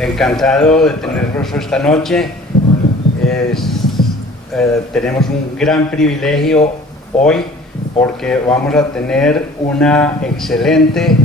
Encantado de tenerlos esta noche. Tenemos un gran privilegio hoy porque vamos a tener una excelente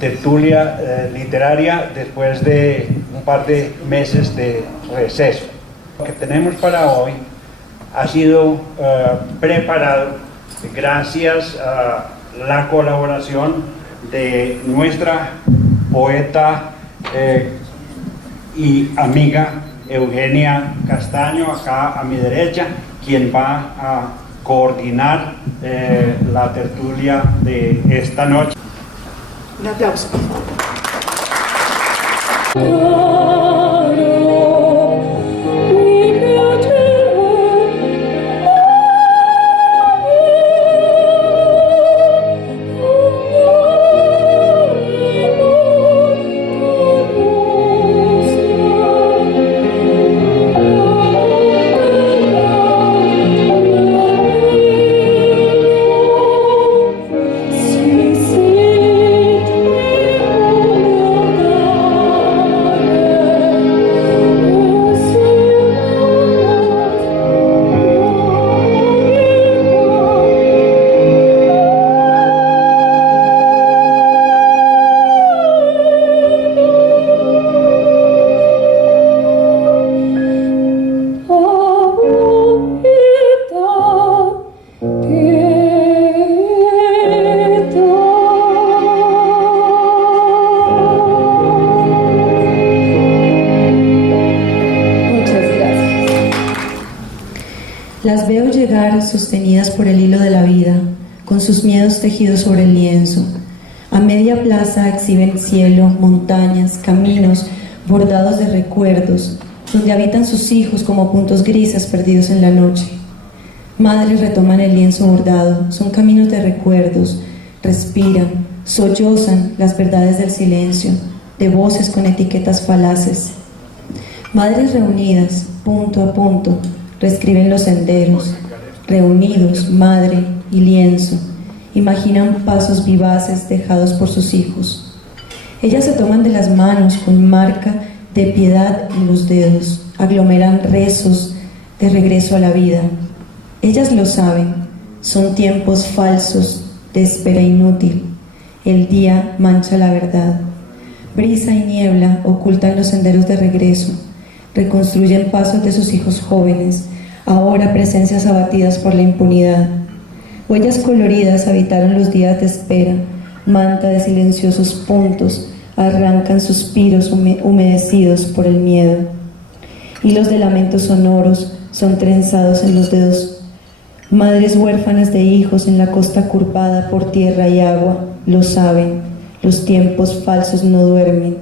tertulia literaria después de un par de meses de receso. Lo que tenemos para hoy ha sido preparado gracias a la colaboración de nuestra poeta y amiga Eugenia Castaño, acá a mi derecha, quien va a coordinar la tertulia de esta noche. Un aplauso. Las veo llegar sostenidas por el hilo de la vida, con sus miedos tejidos sobre el lienzo. A media plaza exhiben cielo, montañas, caminos bordados de recuerdos, donde habitan sus hijos como puntos grises perdidos en la noche. Madres retoman el lienzo bordado, son caminos de recuerdos, respiran, sollozan las verdades del silencio, de voces con etiquetas falaces. Madres reunidas, punto a punto, reescriben los senderos, reunidos, madre y lienzo, imaginan pasos vivaces dejados por sus hijos. Ellas se toman de las manos con marca de piedad en los dedos, aglomeran rezos de regreso a la vida. Ellas lo saben, son tiempos falsos de espera inútil. El día mancha la verdad. Brisa y niebla ocultan los senderos de regreso. Reconstruyen pasos de sus hijos jóvenes, ahora presencias abatidas por la impunidad. Huellas coloridas habitaron los días de espera, manta de silenciosos puntos, arrancan suspiros humedecidos por el miedo. Hilos de lamentos sonoros son trenzados en los dedos. Madres huérfanas de hijos en la costa curvada por tierra y agua, lo saben, los tiempos falsos no duermen.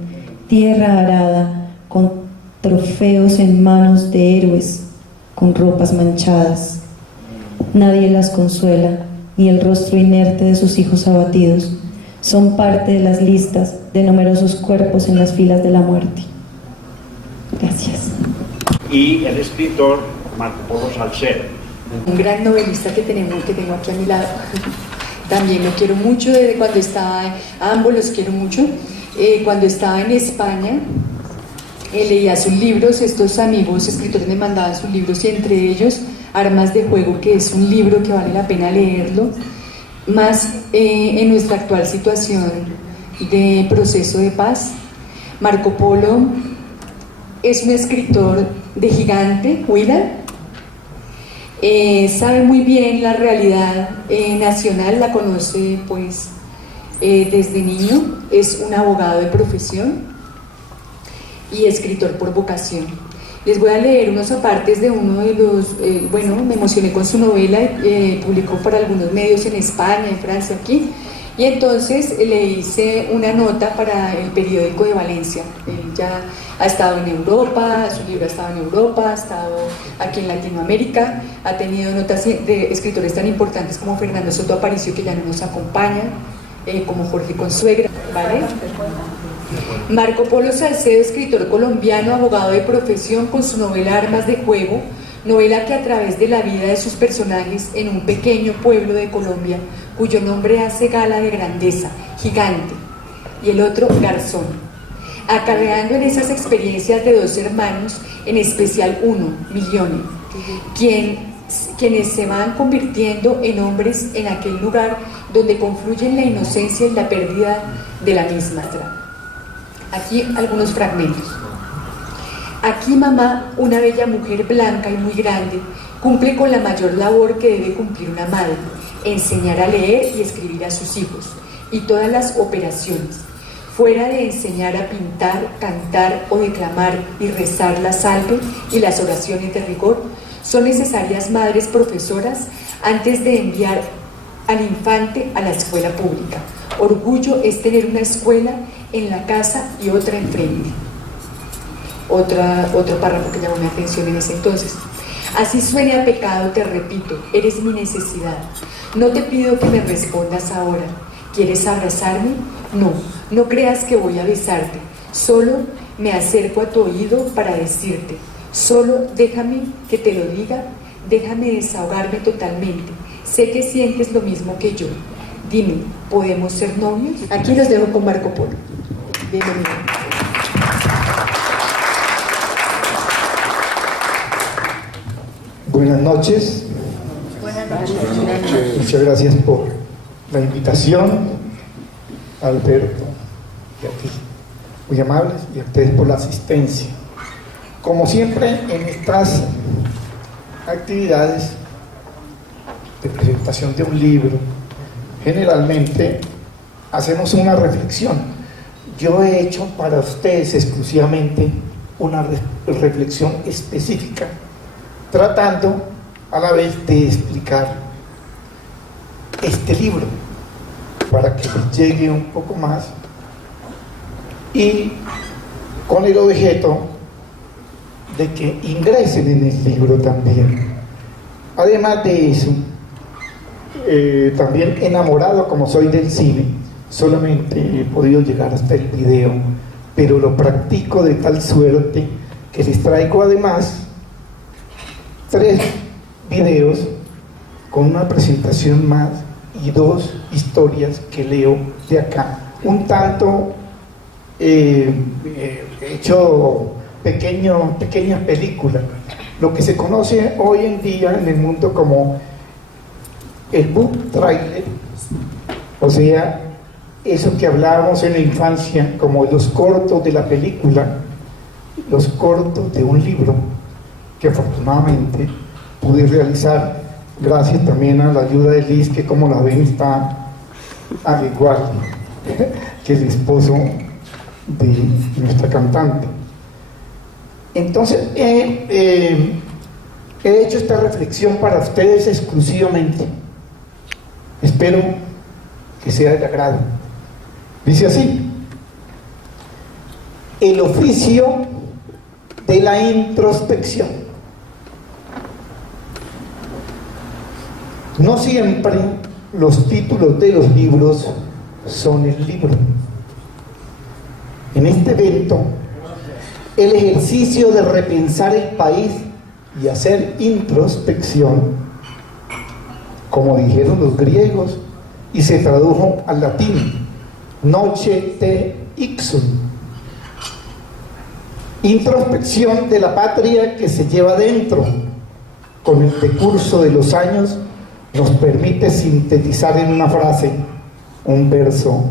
Tierra arada, con trofeos en manos de héroes, con ropas manchadas. Nadie las consuela, ni el rostro inerte de sus hijos abatidos. Son parte de las listas de numerosos cuerpos en las filas de la muerte. Gracias. Y el escritor Marco Polo Salcedo. Un gran novelista que tengo aquí a mi lado. También lo quiero mucho desde cuando estaba, ambos los quiero mucho. Cuando estaba en España, leía sus libros, estos amigos escritores me mandaban sus libros y entre ellos Armas de Juego, que es un libro que vale la pena leerlo, más en nuestra actual situación de proceso de paz. Marco Polo es un escritor de gigante, Huila, sabe muy bien la realidad nacional, la conoce pues desde niño, es un abogado de profesión y escritor por vocación. Les voy a leer unos apartes de uno de los, me emocioné con su novela, publicó para algunos medios en España, en Francia, aquí, y entonces le hice una nota para el periódico de Valencia. Él ya ha estado en Europa, su libro ha estado en Europa, ha estado aquí en Latinoamérica, ha tenido notas de escritores tan importantes como Fernando Soto Aparicio, que ya no nos acompaña, como Jorge Consuegra, ¿vale? Marco Polo Salcedo, escritor colombiano, abogado de profesión, con su novela Armas de Juego, novela que a través de la vida de sus personajes en un pequeño pueblo de Colombia, cuyo nombre hace gala de grandeza, Gigante, y el otro Garzón, acarreando en esas experiencias de dos hermanos, en especial uno, Milione, quienes se van convirtiendo en hombres en aquel lugar donde confluyen la inocencia y la pérdida de la misma. Aquí algunos fragmentos. Aquí mamá, una bella mujer blanca y muy grande, cumple con la mayor labor que debe cumplir una madre, enseñar a leer y escribir a sus hijos, y todas las operaciones. Fuera de enseñar a pintar, cantar o declamar y rezar la salve y las oraciones de rigor, son necesarias madres profesoras antes de enviar al infante a la escuela pública. Orgullo es tener una escuela en la casa y otra enfrente. Otro párrafo que llamó mi atención en ese entonces. Así suene a pecado, te repito, eres mi necesidad. No te pido que me respondas ahora. ¿Quieres abrazarme? No, no creas que voy a besarte. Solo me acerco a tu oído para decirte. Solo déjame que te lo diga, déjame desahogarme totalmente. Sé que sientes lo mismo que yo. Dime, ¿podemos ser novios? Aquí los dejo con Marco Polo. Bienvenido. Buenas noches. Buenas noches. Muchas gracias por la invitación, Alberto, y a ti, muy amables, y a ustedes por la asistencia. Como siempre, en estas actividades de presentación de un libro, generalmente hacemos una reflexión. Yo he hecho para ustedes exclusivamente una reflexión específica, tratando a la vez de explicar este libro para que les llegue un poco más, y con el objeto de que ingresen en el libro también. Además de eso, también enamorado como soy del cine, solamente he podido llegar hasta el video, pero lo practico de tal suerte que les traigo además 3 videos con una presentación más y 2 historias que leo de acá. Un tanto he hecho pequeñas películas, lo que se conoce hoy en día en el mundo como el book trailer, o sea, eso que hablábamos en la infancia como los cortos de la película, los cortos de un libro, que afortunadamente pude realizar gracias también a la ayuda de Liz, que como la ven está al igual que el esposo de nuestra cantante. Entonces he hecho esta reflexión para ustedes exclusivamente. Espero que sea de agrado. Dice así: el oficio de la introspección. No siempre los títulos de los libros son el libro. En este evento, el ejercicio de repensar el país y hacer introspección, como dijeron los griegos, y se tradujo al latín, noche te ixum. Introspección de la patria que se lleva dentro. Con el decurso de los años nos permite sintetizar en una frase, un verso,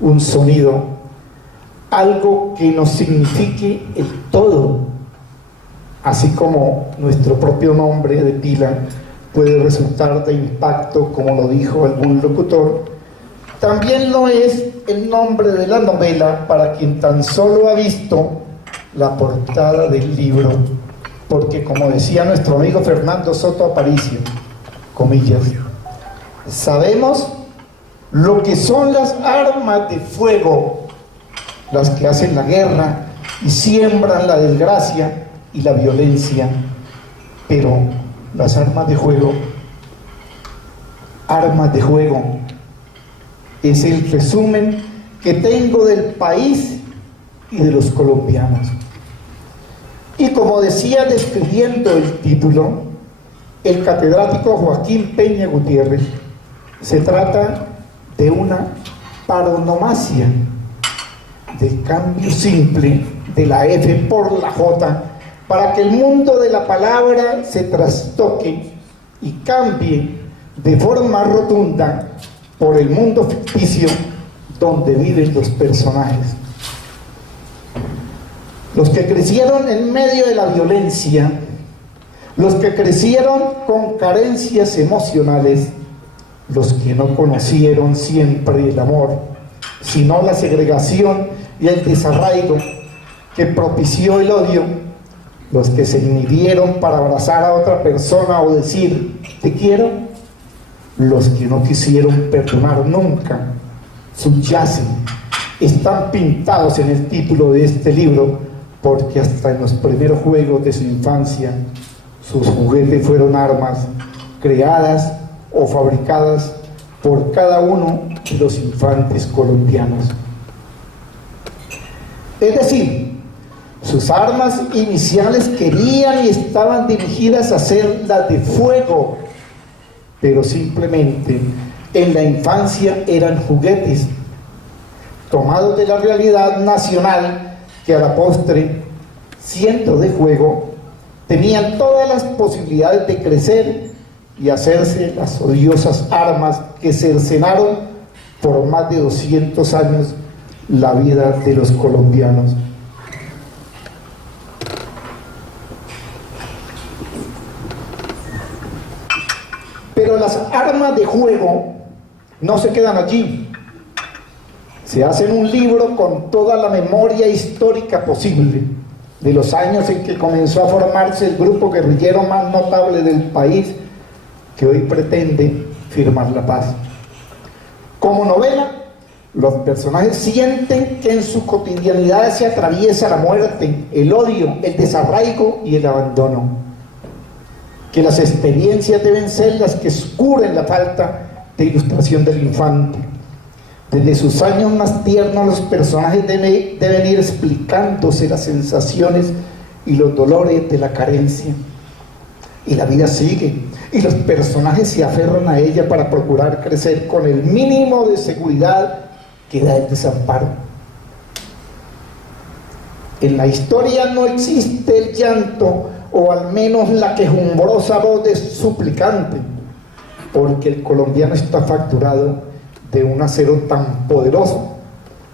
un sonido, algo que nos signifique el todo, así como nuestro propio nombre de pila puede resultar de impacto, como lo dijo algún locutor. También lo es el nombre de la novela para quien tan solo ha visto la portada del libro, porque como decía nuestro amigo Fernando Soto Aparicio, comillas, sabemos lo que son las armas de fuego, las que hacen la guerra y siembran la desgracia y la violencia, pero las armas de juego, es el resumen que tengo del país y de los colombianos. Y como decía describiendo el título, el catedrático Joaquín Peña Gutiérrez, se trata de una paronomasia, del cambio simple de la F por la J, para que el mundo de la palabra se trastoque y cambie de forma rotunda por el mundo ficticio donde viven los personajes. Los que crecieron en medio de la violencia, los que crecieron con carencias emocionales, los que no conocieron siempre el amor, sino la segregación y el desarraigo que propició el odio, los que se inhibieron para abrazar a otra persona o decir te quiero, los que no quisieron perdonar nunca, subyacen, están pintados en el título de este libro, porque hasta en los primeros juegos de su infancia sus juguetes fueron armas creadas o fabricadas por cada uno de los infantes colombianos. Es decir, sus armas iniciales querían y estaban dirigidas a ser las de fuego, pero simplemente en la infancia eran juguetes tomados de la realidad nacional que a la postre, siendo de juego, tenían todas las posibilidades de crecer y hacerse las odiosas armas que cercenaron por más de 200 años la vida de los colombianos. Pero las armas de juego no se quedan allí. Se hace un libro con toda la memoria histórica posible de los años en que comenzó a formarse el grupo guerrillero más notable del país, que hoy pretende firmar la paz. Como novela, los personajes sienten que en su cotidianidad se atraviesa la muerte, el odio, el desarraigo y el abandono, que las experiencias deben ser las que cubren la falta de ilustración del infante. Desde sus años más tiernos los personajes deben ir explicándose las sensaciones y los dolores de la carencia. Y la vida sigue, y los personajes se aferran a ella para procurar crecer con el mínimo de seguridad que da el desamparo. En la historia no existe el llanto, o al menos la quejumbrosa voz de suplicante, porque el colombiano está facturado de un acero tan poderoso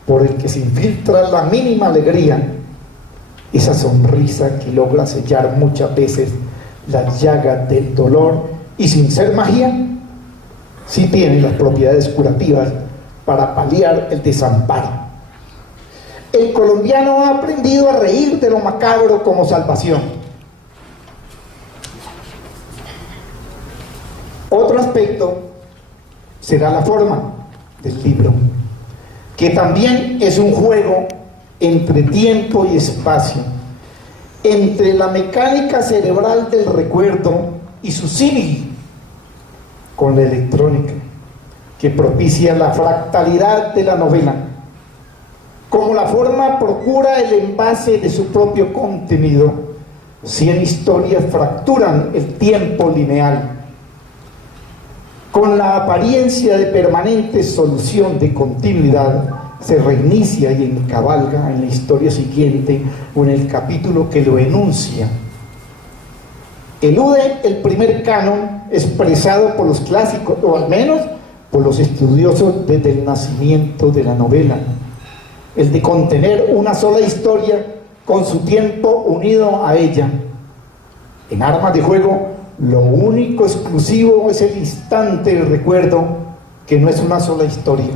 por el que se infiltra la mínima alegría, esa sonrisa que logra sellar muchas veces las llagas del dolor y, sin ser magia, sí tiene las propiedades curativas para paliar el desamparo. El colombiano ha aprendido a reír de lo macabro como salvación. Otro aspecto será la forma del libro, que también es un juego entre tiempo y espacio, entre la mecánica cerebral del recuerdo y su símil con la electrónica, que propicia la fractalidad de la novela. Como la forma procura el envase de su propio contenido, 100 historias fracturan el tiempo lineal. Con la apariencia de permanente solución de continuidad, se reinicia y encabalga en la historia siguiente o en el capítulo que lo enuncia. Elude el primer canon expresado por los clásicos, o al menos por los estudiosos desde el nacimiento de la novela, el de contener una sola historia con su tiempo unido a ella. En Armas de Juego, lo único exclusivo es el instante del recuerdo, que no es una sola historia.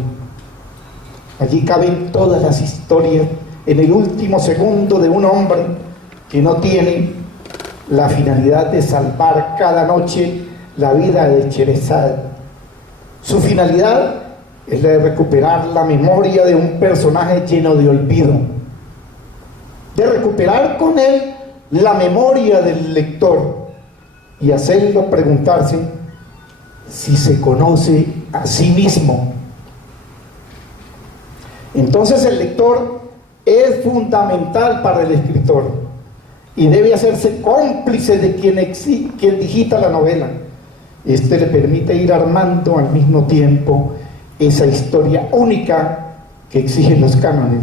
Allí caben todas las historias en el último segundo de un hombre que no tiene la finalidad de salvar cada noche la vida de Cherezade. Su finalidad es la de recuperar la memoria de un personaje lleno de olvido, de recuperar con él la memoria del lector y hacerlo preguntarse si se conoce a sí mismo. Entonces el lector es fundamental para el escritor y debe hacerse cómplice de quien digita la novela. Este le permite ir armando al mismo tiempo esa historia única que exigen los cánones,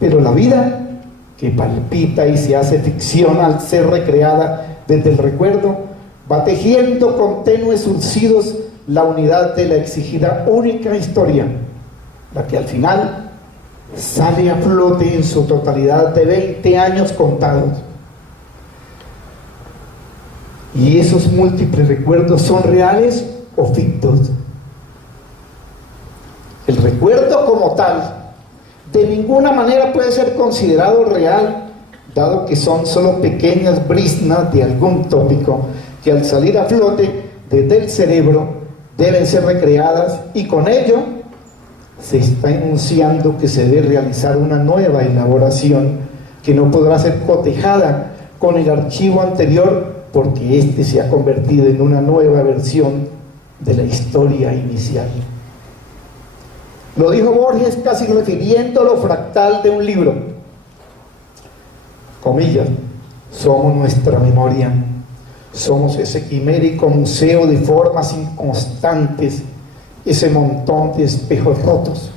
Pero la vida, que palpita y se hace ficción al ser recreada desde el recuerdo, va tejiendo con tenues surcidos la unidad de la exigida única historia, la que al final sale a flote en su totalidad de 20 años contados. Y esos múltiples recuerdos son reales o fictos. El recuerdo como tal de ninguna manera puede ser considerado real, dado que son solo pequeñas briznas de algún tópico que al salir a flote desde el cerebro deben ser recreadas, y con ello se está enunciando que se debe realizar una nueva elaboración que no podrá ser cotejada con el archivo anterior, porque éste se ha convertido en una nueva versión de la historia inicial. Lo dijo Borges casi refiriendo lo fractal de un libro. Comillas, somos nuestra memoria, somos ese quimérico museo de formas inconstantes, ese montón de espejos rotos.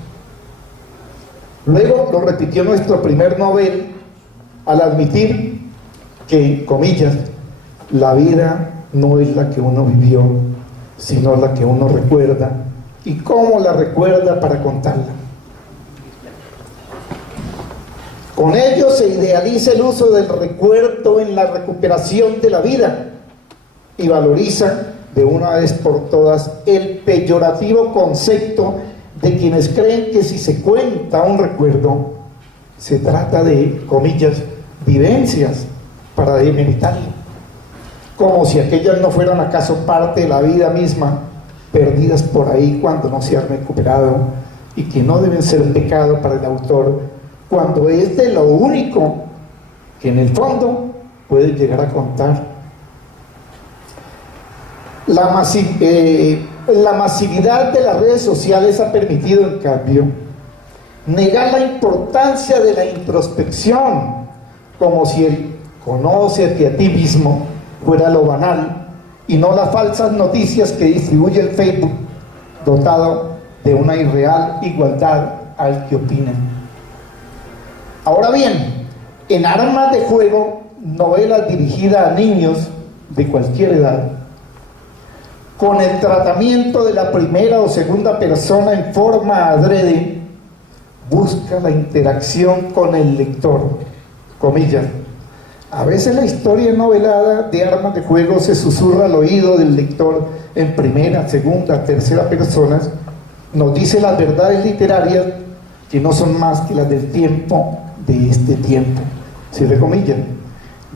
Luego lo repitió nuestro primer Nobel al admitir que, comillas, la vida no es la que uno vivió, sino la que uno recuerda, y cómo la recuerda para contarla. Con ello se idealiza el uso del recuerdo en la recuperación de la vida y valoriza de una vez por todas el peyorativo concepto de quienes creen que si se cuenta un recuerdo se trata de, comillas, vivencias para demeritarlo, como si aquellas no fueran acaso parte de la vida misma, perdidas por ahí cuando no se han recuperado, y que no deben ser un pecado para el autor, cuando es de lo único que en el fondo puede llegar a contar. La masividad de las redes sociales ha permitido, en cambio, negar la importancia de la introspección, como si el conócete a ti mismo fuera lo banal y no las falsas noticias que distribuye el Facebook, dotado de una irreal igualdad al que opinan. Ahora bien, en Armas de Fuego, novela dirigida a niños de cualquier edad, con el tratamiento de la primera o segunda persona en forma adrede, busca la interacción con el lector, comillas. A veces la historia novelada de Armas de Fuego se susurra al oído del lector en primera, segunda, tercera personas, nos dice las verdades literarias que no son más que las del tiempo de este tiempo. Cierre comillas.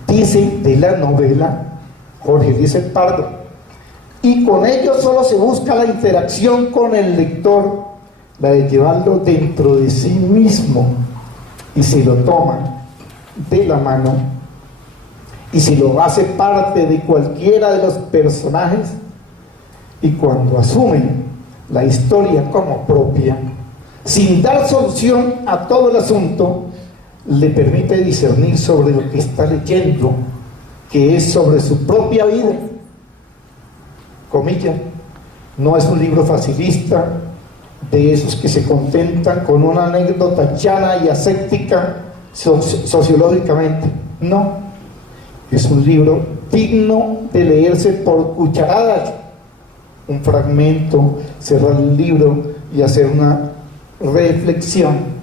Dice de la novela Jorge Eliezer Pardo, y con ello solo se busca la interacción con el lector, la de llevarlo dentro de sí mismo, y se lo toma de la mano y se lo hace parte de cualquiera de los personajes, y cuando asumen la historia como propia, sin dar solución a todo el asunto, le permite discernir sobre lo que está leyendo, que es sobre su propia vida. Comilla, no es un libro facilista, de esos que se contentan con una anécdota llana y aséptica sociológicamente. No, es un libro digno de leerse por cucharadas, un fragmento, cerrar el libro y hacer una reflexión.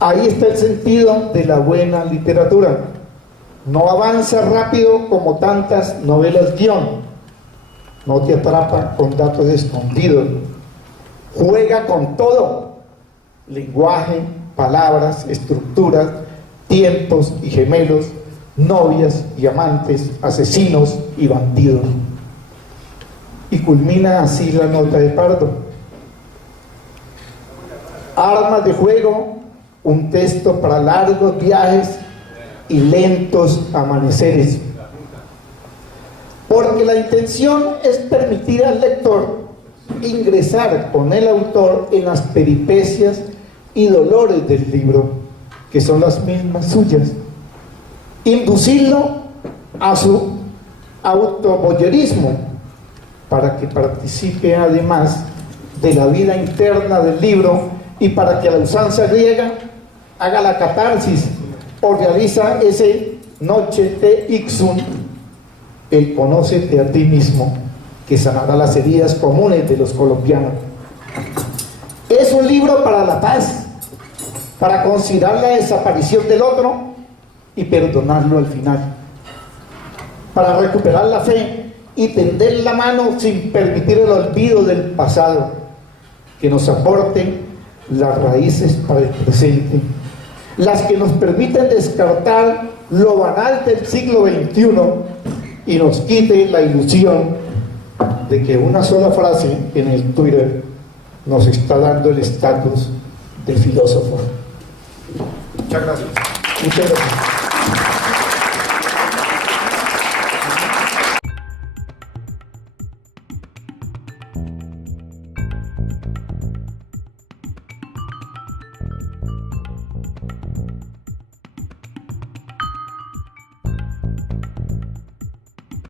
Ahí está el sentido de la buena literatura. No avanza rápido como tantas novelas guión, no te atrapa con datos escondidos, juega con todo: lenguaje, palabras, estructuras, tiempos y gemelos, novias y amantes, asesinos y bandidos. Y culmina así la nota de Pardo. Armas de Fuego, un texto para largos viajes y lentos amaneceres, porque la intención es permitir al lector ingresar con el autor en las peripecias y dolores del libro, que son las mismas suyas, inducirlo a su autovoyerismo, para que participe además de la vida interna del libro, y para que a la usanza griega haga la catarsis o realiza ese noche de Ixun, el Conócete a ti mismo, que sanará las heridas comunes de los colombianos. Es un libro para la paz, para considerar la desaparición del otro y perdonarlo al final, para recuperar la fe y tender la mano sin permitir el olvido del pasado, que nos aporte las raíces para el presente, las que nos permiten descartar lo banal del siglo XXI y nos quite la ilusión de que una sola frase en el Twitter nos está dando el estatus de filósofo. Muchas gracias. Muchas gracias.